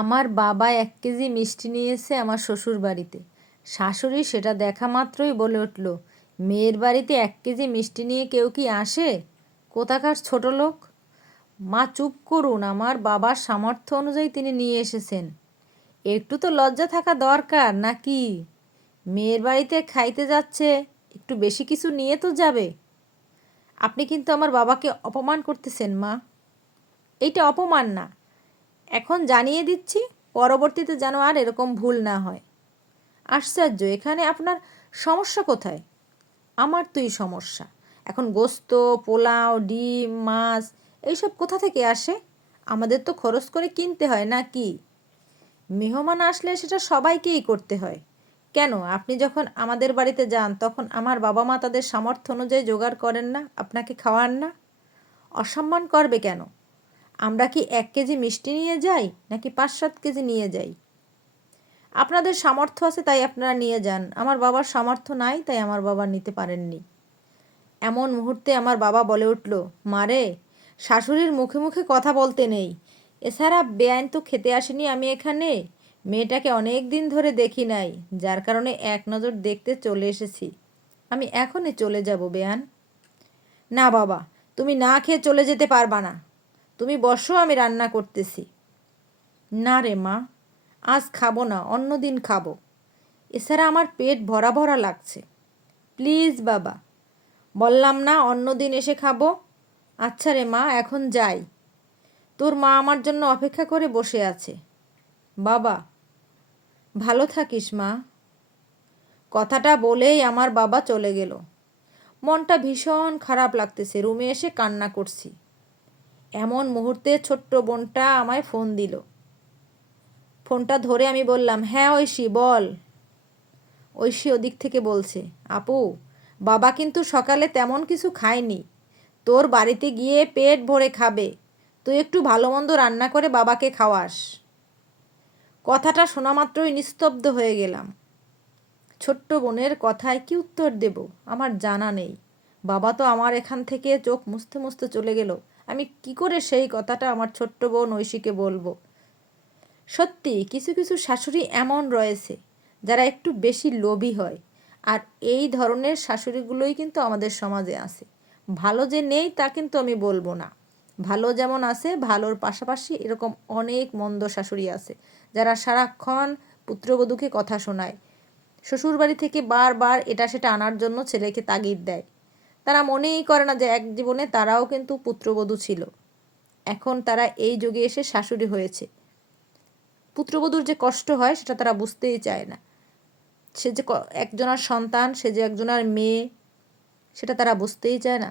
আমার বাবা 1 কেজি মিষ্টি নিয়েছে আমার শ্বশুর বাড়িতে। শাশুড়ি সেটা দেখা মাত্রই বলে উঠল, মেয়ের বাড়িতে 1 কেজি মিষ্টি নিয়ে কেউ কি আসে? কোথাকার ছোট লোক। মা চুপ করুন, আমার বাবার সামর্থ্য অনুযায়ী তিনি নিয়ে এসেছেন। একটু তো লজ্জা থাকা দরকার নাকি? মেয়ের বাড়িতে খাইতে যাচ্ছে, একটু বেশি কিছু নিয়ে তো যাবে। আপনি কিন্তু আমার বাবাকে অপমান করতেছেন মা। এইটা অপমান না, এখন জানিয়ে দিচ্ছি, পরবর্তীতে যেন আর এরকম ভুল না হয়। আশ্চর্য, এখানে আপনার সমস্যা কোথায়? আমার তুই সমস্যা। এখন গোস্ত, পোলাও, ডিম, মাছ এইসব কোথা থেকে আসে? আমাদের তো খরচ করে কিনতে হয় নাকি? মেহমান আসলে সেটা সবাইকেই করতে হয়। কেন আপনি যখন আমাদের বাড়িতে যান তখন আমার বাবা মা তাদের সামর্থ্য অনুযায়ী জোগাড় করেন না, আপনাকে খাওয়ান না? অসম্মান করবে কেন? আমরা কি 1 কেজি মিষ্টি নিয়ে যাই নাকি 5-7 কেজি নিয়ে যাই? আপনাদের সামর্থ্য আছে তাই আপনারা নিয়ে যান, আমার বাবার সামর্থ্য নাই তাই আমার বাবা নিতে পারেননি। এমন মুহূর্তে আমার বাবা বলে উঠল, মারে, শাশুড়ির মুখে মুখে কথা বলতে নেই। এছাড়া বেআইন তো খেতে আসেনি আমি এখানে। মেয়েটাকে অনেক দিন ধরে দেখি নাই, যার কারণে এক নজর দেখতে চলে এসেছি। আমি এখনই চলে যাব বেয়ান। না বাবা, তুমি না খেয়ে চলে যেতে পারবা না। তুমি বসো, আমি রান্না করতেছি। না রে মা, আজ খাবো না, অন্য দিন খাবো। এছাড়া আমার পেট ভরা ভরা লাগছে। প্লিজ বাবা। বললাম না অন্য দিন এসে খাবো। আচ্ছা রে মা, এখন যাই। তোর মা আমার জন্য অপেক্ষা করে বসে আছে। বাবা, ভালো থাকিস মা। কথাটা বলেই আমার বাবা চলে গেল। মনটা ভীষণ খারাপ লাগতেছে, রুমে এসে কান্না করছি। এমন মুহূর্তে ছোট্ট বোনটা আমায় ফোন দিল। ফোনটা ধরে আমি বললাম, হ্যাঁ ঐশী বল। ঐশী ওদিক থেকে বলছে, আপু, বাবা কিন্তু সকালে তেমন কিছু খায়নি। তোর বাড়িতে গিয়ে পেট ভরে খাবে। তুই একটু ভালো মন্দ রান্না করে বাবাকে খাওয়াস। কথাটা শোনা মাত্রই নিস্তব্ধ হয়ে গেলাম। ছোট্ট বোনের কথায় কি উত্তর দেব আমার জানা নেই। বাবা তো আমার এখান থেকে চোখ মুছতে মুছতে চলে গেল। আমি কি করে সেই কথাটা আমার ছোট্ট বোন ঐশীকে বলবো? সত্যি কিছু কিছু শাশুড়ি এমন রয়েছে যারা একটু বেশি লোভী হয়। আর এই ধরনের শাশুড়িগুলোই কিন্তু আমাদের সমাজে আছে। ভালো যে নেই তা কিন্তু আমি বলবো না। ভালো যেমন আছে, ভালোর পাশাপাশি এরকম অনেক মন্দ শাশুড়ি আছে যারা সারাক্ষণ পুত্রবধূকে কথা শোনায়। শ্বশুরবাড়ি থেকে বারবার এটা সেটা আনার জন্য ছেলেকে তাগিদ দেয়। তারা মনেই করে না যে এক জীবনে তারাও কিন্তু পুত্রবধূ ছিল। এখন তারা এই যুগে এসে শাশুড়ি হয়েছে। পুত্রবধূর যে কষ্ট হয় সেটা তারা বুঝতেই চায় না। সে যে একজনের সন্তান, সে যে একজনের মেয়ে, সেটা তারা বুঝতেই চায় না।